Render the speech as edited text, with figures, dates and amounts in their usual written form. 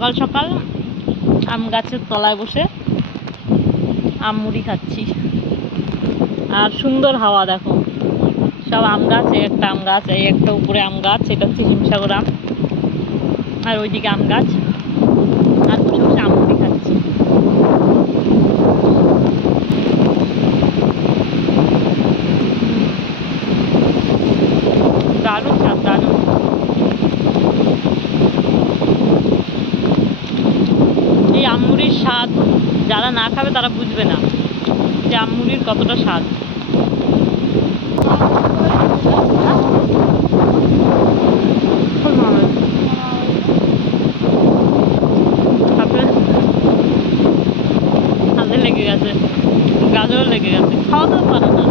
সকাল সকাল আম গাছের তলায় বসে আম মুড়ি খাচ্ছি। আর সুন্দর হাওয়া দেখো, সব আম গাছ, এই একটা আম গাছ, এই একটা উপরে আম গাছ, এটা হচ্ছে হিমসাগর আম, আর ওইদিকে আম গাছ, আর বসে বসে আম মুড়ি খাচ্ছি। দারুণ স্বাদ, দারুণ। এই আম মুড়ির স্বাদ যারা না খাবে তারা বুঝবে না যে আম মুড়ির কতটা স্বাদ। হাতে লেগে গেছে, গাজরও লেগে গেছে, খাওয়া তো পারে না।